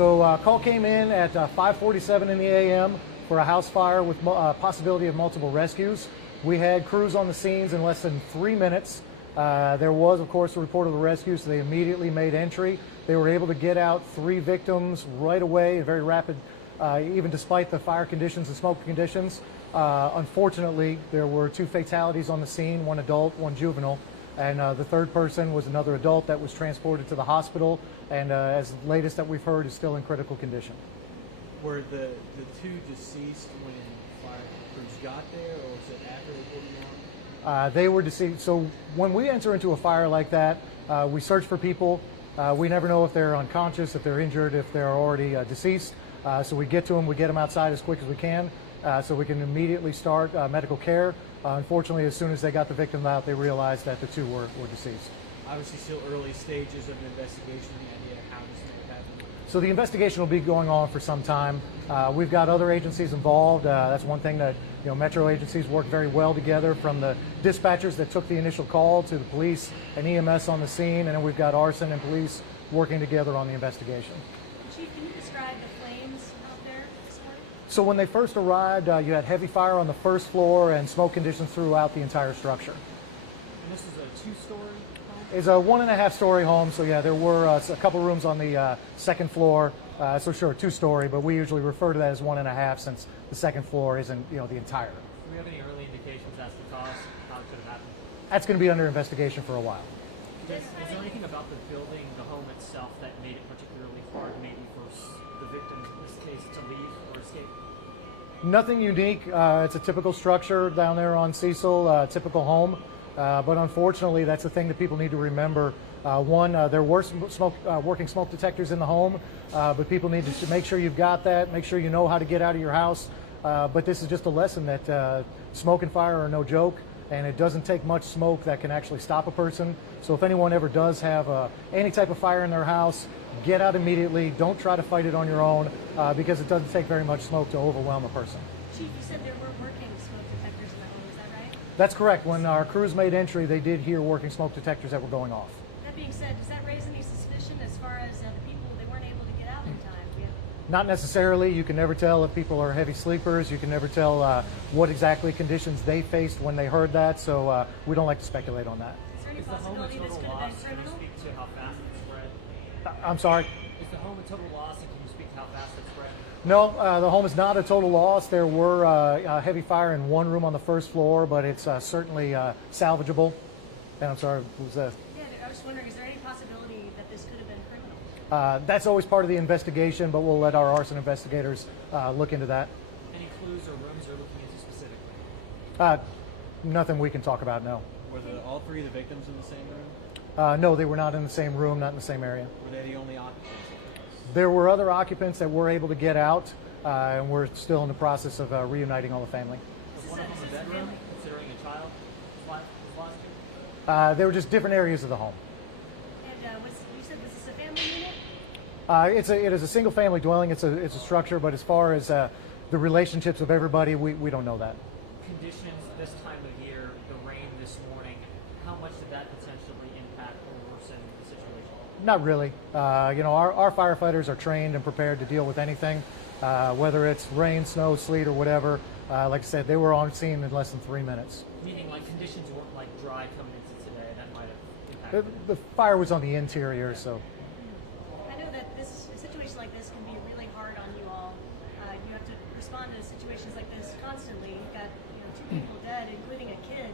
So call came in at 5:47 in the a.m. for a house fire with possibility of multiple rescues. We had crews on the scenes in less than 3 minutes. There was, of course, a report of the rescue, so they immediately made entry. They were able to get out 3 victims right away, very rapid, even despite the fire conditions and smoke conditions. Unfortunately, there were 2 fatalities on the scene, 1 adult, 1 juvenile. And the third person was another adult that was transported to the hospital, and as the latest that we've heard, is still in critical condition. Were the 2 deceased when fire crews got there, or was it after they pulled them out? They were deceased. So when we enter into a fire like that, we search for people. We never know if they're unconscious, if they're injured, if they're already deceased. So we get to them, we get them outside as quick as we can, so we can immediately start medical care. Unfortunately, as soon as they got the victim out, they realized that the 2 were deceased. Obviously, still early stages of the investigation. The idea how this may have happened. So the investigation will be going on for some time. We've got other agencies involved. That's one thing that metro agencies work very well together, from the dispatchers that took the initial call to the police and EMS on the scene, and then we've got arson and police working together on the investigation. Chief, can you describe the flames out there this morning? So when they first arrived, you had heavy fire on the first floor and smoke conditions throughout the entire structure. And this is a 2-story home? It's a 1.5-story home, so yeah, there were a couple rooms on the second floor. So sure, 2-story, but we usually refer to that as 1.5 since the second floor isn't, the entire. Do we have any early indications as to cause, how it could have happened? That's going to be under investigation for a while. Is there anything about the building, the home itself, that made it particularly hard, maybe for the victims in this case, to leave or escape? Nothing unique. It's a typical structure down there on Cecil, typical home. But unfortunately, that's the thing that people need to remember. One, there were working smoke detectors in the home, but people need to make sure you've got that, make sure you know how to get out of your house. But this is just a lesson that smoke and fire are no joke, and it doesn't take much smoke that can actually stop a person. So if anyone ever does have any type of fire in their house, get out immediately. Don't try to fight it on your own, because it doesn't take very much smoke to overwhelm a person. Chief, you said there were working smoke detectors in the home, is that right? That's correct. When our crews made entry, they did hear working smoke detectors that were going off. That being said, does that raise any suspicion as far as the people, they weren't able to get out in time? Not necessarily. You can never tell if people are heavy sleepers. You can never tell what exactly conditions they faced when they heard that, so we don't like to speculate on that. Is there any possibility this could have been criminal? Can you speak to how fast it spread? I'm sorry? Is the home a total loss, and can you speak to how fast it spread? No, the home is not a total loss. There were heavy fire in one room on the first floor, but it's certainly salvageable. And I'm sorry, what was that? Yeah, I was just wondering, is there any possibility that this could have been criminal? That's always part of the investigation, but we'll let our arson investigators look into that. Any clues or rooms you're looking into specifically? Nothing we can talk about, no. Were all 3 of the victims in the same room? No, they were not in the same room, not in the same area. Were they the only occupants? There were other occupants that were able to get out, and we're still in the process of reuniting all the family. Was one of them a bedroom, considering a child was lost to? They were just different areas of the home. And you said this is a family unit? It is a single family dwelling. It's a structure, but as far as the relationships of everybody, we don't know that. Conditions this time of year, the rain this morning, how much did that potentially impact or worsen the situation? Not really. Our firefighters are trained and prepared to deal with anything, whether it's rain, snow, sleet, or whatever. Like I said, they were on scene in less than 3 minutes. Meaning, like, conditions weren't like dry coming into today, that might have impacted. The fire was on the interior, so. I know that a situation like this can be really hard on you all. You have to respond to situations like this constantly. You've got 2 people dead, including a kid.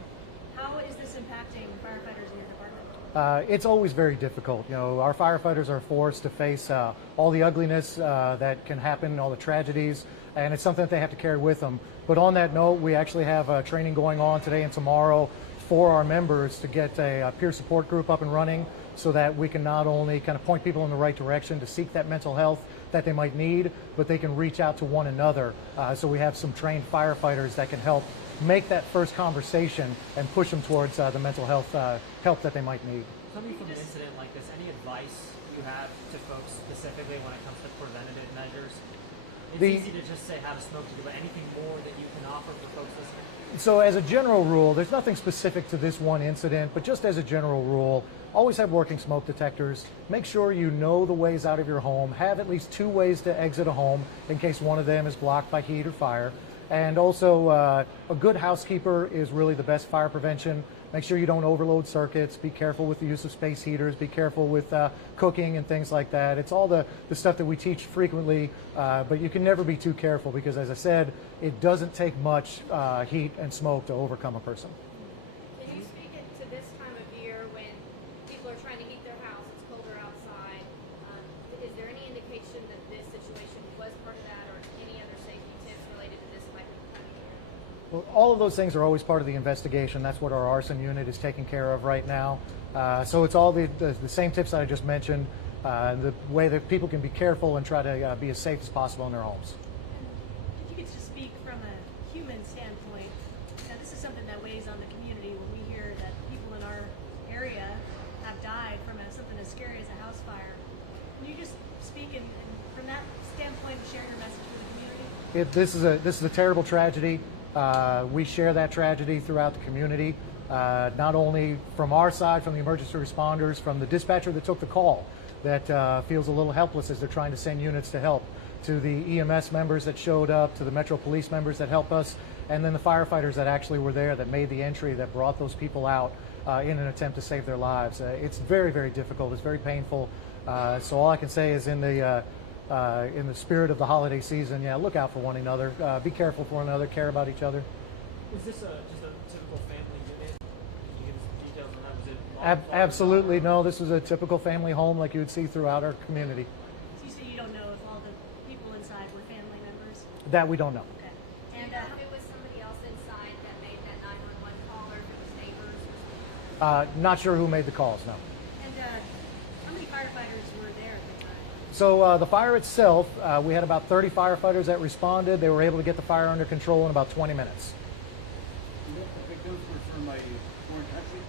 How is this impacting firefighters in your department? It's always very difficult. Our firefighters are forced to face all the ugliness that can happen, all the tragedies, and it's something that they have to carry with them. But on that note, we actually have training going on today and tomorrow for our members to get a peer support group up and running, so that we can not only kind of point people in the right direction to seek that mental health that they might need, but they can reach out to one another. So we have some trained firefighters that can help make that first conversation and push them towards the mental health help that they might need. Coming from an incident like this, any advice you have to folks specifically when it comes to preventative measures? It's easy to just say have a smoke to do, but anything more that you can offer for folks listening? So as a general rule, there's nothing specific to this one incident, but just as a general rule, always have working smoke detectors. Make sure you know the ways out of your home. Have at least 2 ways to exit a home in case one of them is blocked by heat or fire. And also, a good housekeeper is really the best fire prevention. Make sure you don't overload circuits. Be careful with the use of space heaters. Be careful with cooking and things like that. It's all the stuff that we teach frequently, but you can never be too careful because, as I said, it doesn't take much heat and smoke to overcome a person. Can you speak it to this time of year when people are trying to heat their house, it's colder outside? Is there any indication that this situation was part of that, or any other safety tips related to this type of time of year? Well, all of those things are always part of the investigation. That's what our arson unit is taking care of right now. So it's all the same tips that I just mentioned, the way that people can be careful and try to be as safe as possible in their homes. If you could just speak from a human standpoint, now this is something that weighs on the community when we hear that people in our area have died from something as scary as a house fire. Can you just speak and from that standpoint share your message with the community? This is a terrible tragedy. We share that tragedy throughout the community, not only from our side, from the emergency responders, from the dispatcher that took the call that feels a little helpless as they're trying to send units to help, to the EMS members that showed up, to the Metro Police members that helped us, and then the firefighters that actually were there, that made the entry, that brought those people out in an attempt to save their lives. It's very, very difficult. It's very painful. So all I can say is in the spirit of the holiday season, yeah, look out for one another. Be careful for one another. Care about each other. Is this just a typical family unit? Can you give us some details on that? Was it Absolutely no. This is a typical family home like you would see throughout our community. So you say you don't know if all the people inside were family members? That we don't know. Okay. And And if it was somebody else inside that made that 911 call, or if it was neighbors? Not sure who made the calls, no. and how many firefighters were there at the time? So the fire itself, we had about 30 firefighters that responded. They were able to get the fire under control in about 20 minutes. You know if the victims were from a foreign country?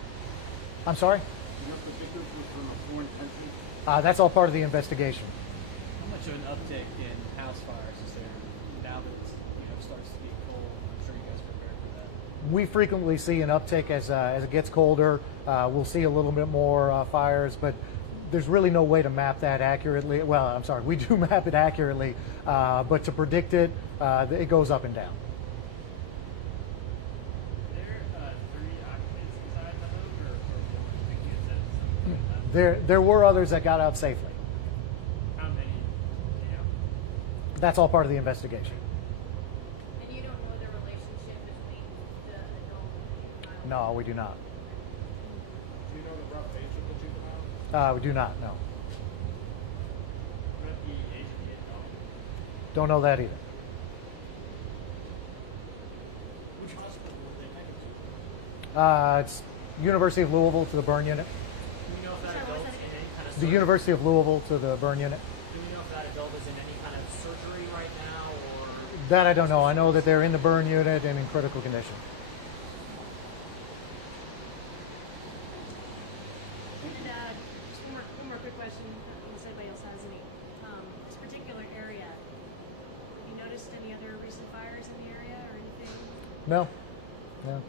I'm sorry? You know if the victims were from a foreign country? That's all part of the investigation. How much of an uptick in house fires is there now that it's, starts to get cold? I'm sure you guys are prepared for that. We frequently see an uptick as it gets colder. We'll see a little bit more fires, but there's really no way to map that accurately. Well, I'm sorry, we do map it accurately, but to predict it, it goes up and down. There 3 occupants inside the home, or the kids at something like that? There were others that got out safely. How many? Yeah. That's all part of the investigation. And you don't know the relationship between the adult and the juvenile? No, we do not. Do you know the rough age of the juvenile? We do not, no. What the age of the adult? Don't know that either. Which hospital were they taken to? It's University of Louisville to the burn unit. Do we know if that Sorry, adult what's is that in any kind of The surgery? University of Louisville to the burn unit. Do we know if that adult is in any kind of surgery right now, or That I don't know. I know that they're in the burn unit and in critical condition. And just one more quick question, unless anybody else has any. This particular area, have you noticed any other recent fires in the area or anything? No. No.